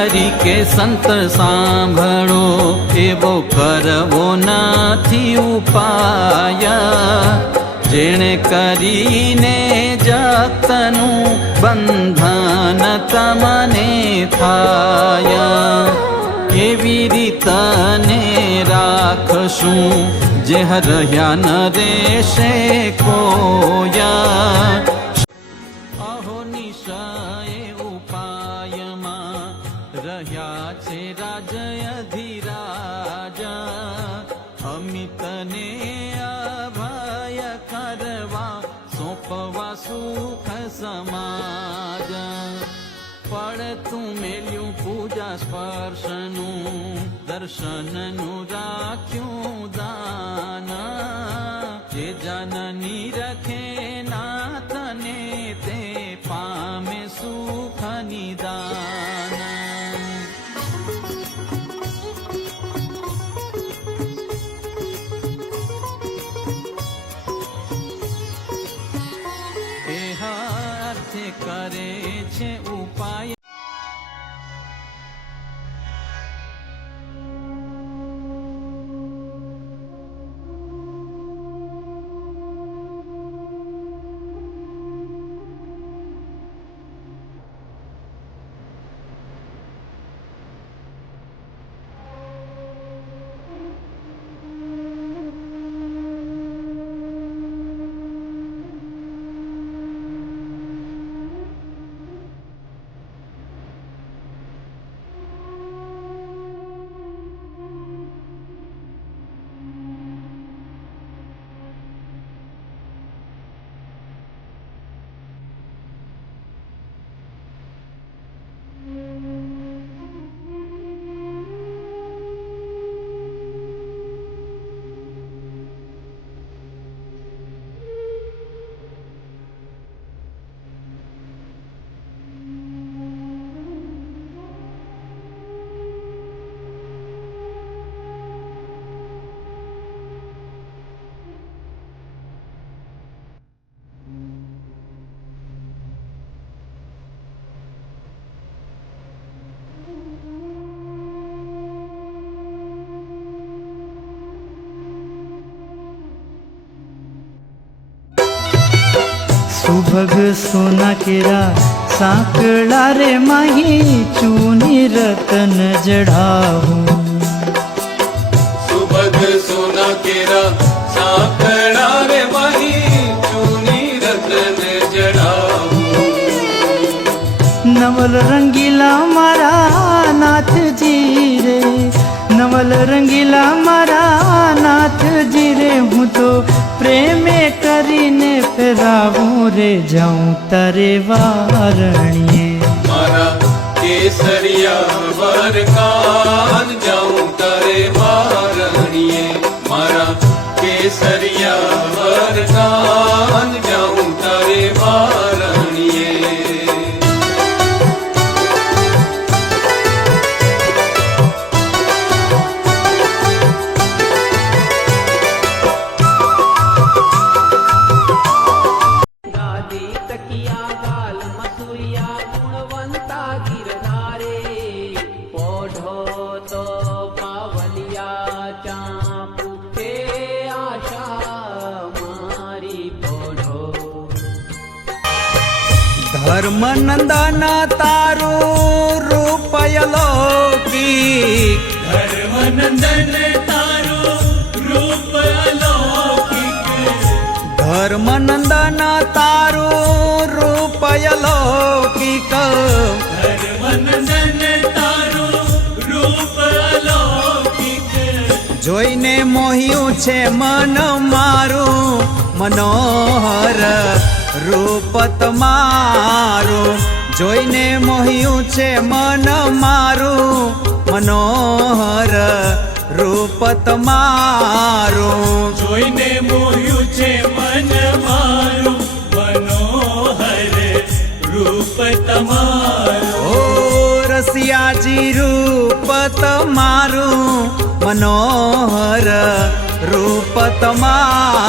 તરીકે સંત સાંભળો, એવો કરવો નથી ઉપાય, જેણે કરીને જગતનું બંધન તમને થાય. એવી રીતને રાખશું જે રહ્યા ન રહેશે કોયા. અહો નિશય ઉપાયમાં રહ્યા છે રાજય ધીરાજ, અમિતને અભય કરવા સોંપવા સુખ સમાજ. પડતું મેલ્યું પૂજા સ્પર્શનું, દર્શનનું રાખ્યું દાન, જે જનની રખે નાથને તે પામે સુખ નિદાન. એ હાથે કરે છે ઉપાય. सुभग सोना केरा सांकड़ा रे माही चूनी रतन जड़ाऊं. सुभग सोना केरा सांकड़ा रे माही चूनी रतन जड़ाऊं. नवल रंगीला मारा नाथ जी रे, नवल रंगीला मारा नाथ जी रे, हूँ तो प्रेमे करीने फेरावूं रे जाऊं तारे वारणिये. मारा केसरिया वरकान जाऊं तारे वारणिये. मारा केसरिया वरकान जाऊं तारे वारणिये. ધર્મ નંદન તારું રૂપ અલૌકિક, ધર્મ નંદન તારું રૂપ અલૌકિક. ધર્મ નંદન તારું રૂપ અલૌકિક, ધર્મ નંદન તારું રૂપ અલૌકિક. જોઈને મોહ્યું છે મન મારું મનોહર રૂપ તમારું. જોઈને મોહ્યું છે મન મારું મનોહર રૂપ તમારું. જોઈને મોહ્યું છે મન મારું મનોહર રૂપ તમારું. ઓ રસિયાજી રૂપ તમારું મનોહર રૂપ તમારું.